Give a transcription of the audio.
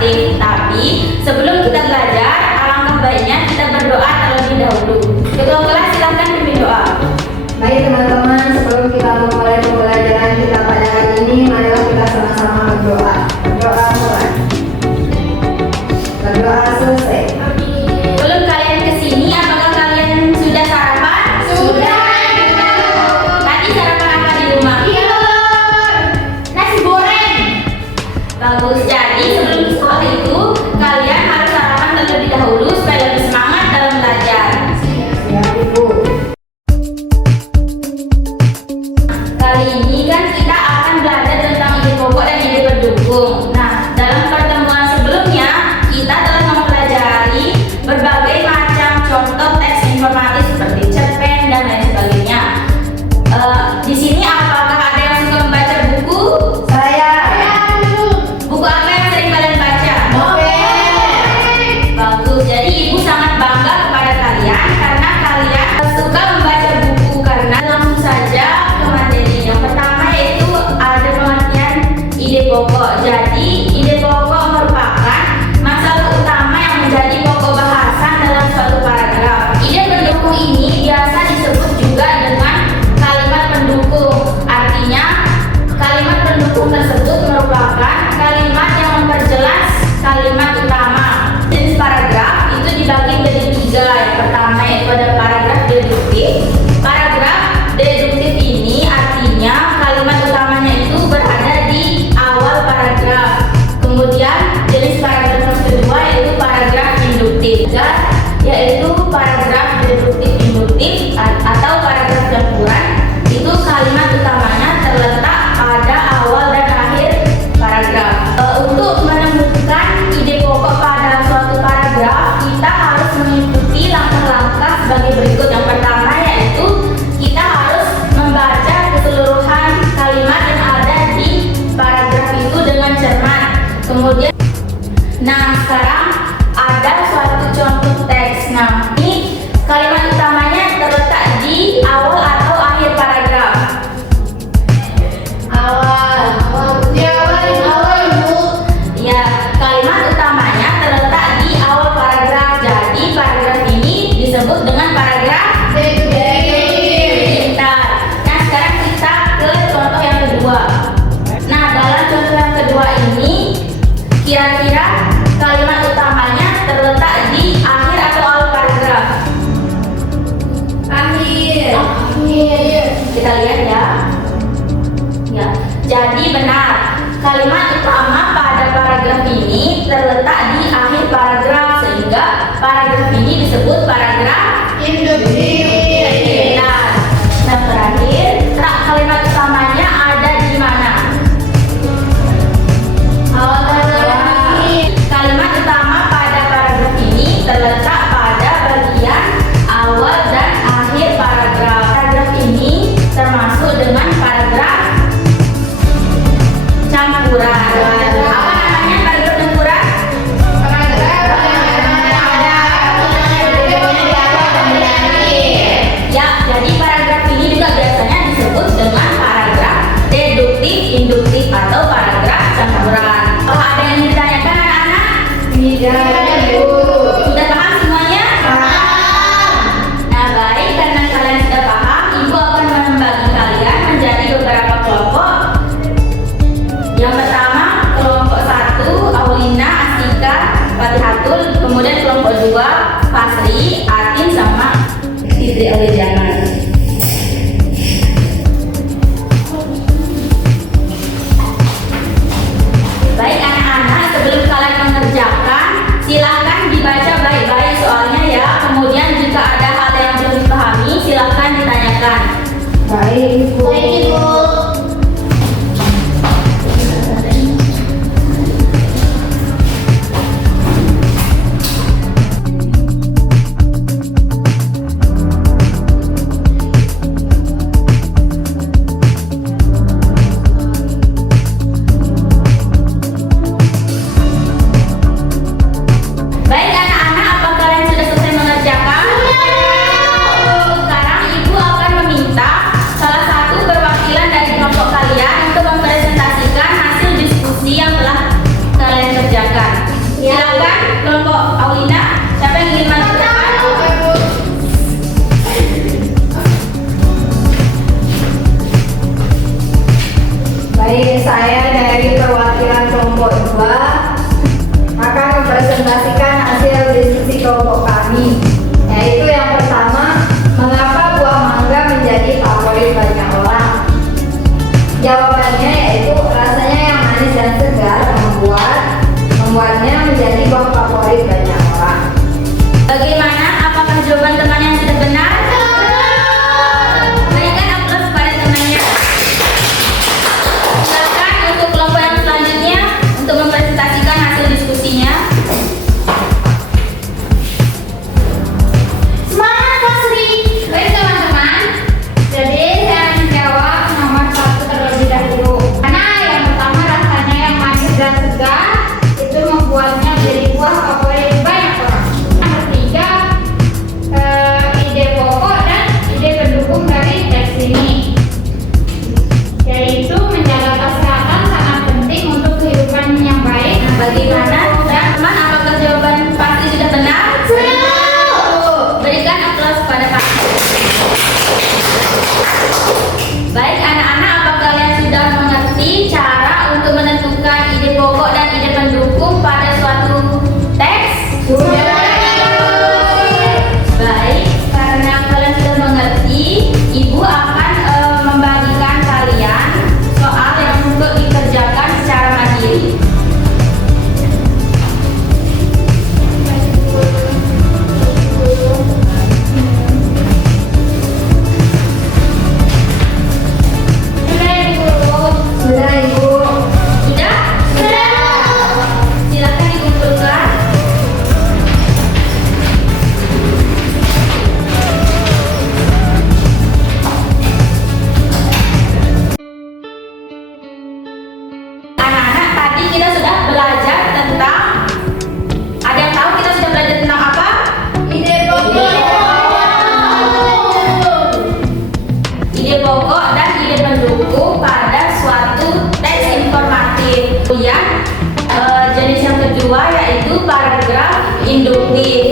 interaktif. Tapi sebelum kita belajar, alangkah baiknya kita berdoa terlebih dahulu. Ketua kelas silakan pimpin doa. Baik teman-teman, sebelum kita memulai pembelajaran kita pada hari ini, marilah kita sama-sama berdoa. Berdoa mulai. Berdoa selesai. Belum kalian kesini, apakah kalian sudah sarapan? Sudah. Tadi sarapan apa di rumah? Nasi goreng. Bagus. Jadi sebelum ke sekolah itu, kalian harus sarapan terlebih dahulu supaya lebih semangat dalam belajar. Ya, Ibu. Kali ini kan kita akan belajar tentang ide pokok dan ide pendukung. Nah, dalam pertemuan sebelumnya kita telah mempelajari berbagai macam contoh teks informatif seperti cerpen dan lain sebagainya. Di sini apakah ada yang suka membaca buku? Saya. Buku apa yang sering kalian baca? Bagus. Jadi ibu sangat bangga kepada kalian karena kalian suka membaca buku. Karena langsung saja ke materi. Yang pertama yaitu ada pengertian ide pokok. Jadi ide pokok merupakan masalah utama yang menjadi pokok bahasan dalam suatu paragraf. Ide pendukung ini biasa disebut juga dengan kalimat pendukung. Artinya kalimat pendukung tersebut merupakan kalimat yang memperjelas kalimat utama. Jenis paragraf itu dibagi menjadi 3. Yang pertama yaitu ada paragraf deduktif. Paragraf deduktif ini artinya kalimat utamanya itu berada di awal paragraf. Kemudian jenis paragraf yang kedua yaitu paragraf induktif. Yaitu paragraf deduktif induktif atau paragraf campuran. Itu kalimat utamanya terletak pada awal dan akhir paragraf. Untuk menemukan ide pokok pada suatu paragraf, kita harus mengikuti langkah-langkah sebagai berikut. Yang pertama yaitu kita harus membaca keseluruhan kalimat yang ada di paragraf itu dengan cermat. Kemudian, sekarang ada suatu contoh teks. Nah, ini kalimat utamanya terletak di awal atau akhir paragraf. Ya, kalimat utamanya terletak di awal paragraf. Jadi paragraf ini disebut dengan paragraf pintar. Nah, sekarang kita ke contoh yang kedua. Nah, dalam contoh yang kedua ini kira-kira kalimat utamanya terletak di akhir atau awal paragraf? Akhir. Kita lihat ya. Ya, jadi benar. Kalimat utama pada paragraf ini terletak di akhir paragraf sehingga paragraf ini disebut paragraf Induktif. benar. Dan terakhir, kalimat utamanya ada di mana? Awal paragraf. Kalimat utama pada paragraf ini terletak pada bagian awal dan akhir paragraf. Paragraf ini termasuk dengan paragraf campuran. Apa namanya paragraf campuran? Ya, jadi paragraf ini juga biasanya disebut dengan paragraf deduktif, induktif atau paragraf campuran. Kalau ada yang ditanyakan anak-anak? Sudah paham semuanya? Nah, baik, karena kalian sudah paham, ibu akan membagi kalian menjadi beberapa kelompok. Yang pertama, kelompok 1, Aulina, Astika, Fatihatul. Kemudian kelompok 2, Fasri, Atin, sama Fitri Alidiana. Baik anak-anak, sebelum kalian mengerjakan, kelompok 2 akan mempresentasikan hasil diskusi kelompok kami, yaitu yang pertama, mengapa buah mangga menjadi favorit banyak orang? Jawabannya yaitu rasanya yang manis dan segar membuatnya menjadi buah favorit banyak orang. Bagaimana? Apakah jawaban teman yang sudah benar? Berikan aplaus pada temannya. Silakan untuk kelompok yang selanjutnya untuk mempresentasikan hasil diskusinya. Semangat Pasri. Baik teman-teman. Jadi saya menjawab nomor 1 terlebih dahulu. Karena yang pertama rasanya yang manis dan segar itu membuatnya jadi buah favorit banyak orang. Yang ketiga ide pokok dan ide pendukung dari teks ini, yaitu menjaga kesehatan sangat penting untuk kehidupan yang baik. Bagaimana? Teman-teman, apakah jawaban pasti sudah benar? Berikan aplaus pada Pak. Baik anak-anak, apa kalian sudah mengerti cara untuk menentukan ide pokok dan ide pendukung pada suatu teks? Baik, karena kalian sudah mengerti, Ibu akan membagikan kalian soal yang untuk dikerjakan secara mandiri. Sudah Ibu. Sudah? Silakan dikumpulkan. Anak-anak, tadi kita sudah belajar tentang, ada yang tahu kita sudah belajar tentang apa? Ide pokok. Ide pokok dan ide pendukung pada suatu teks informatif. Kemudian jenis yang kedua yaitu paragraf induktif.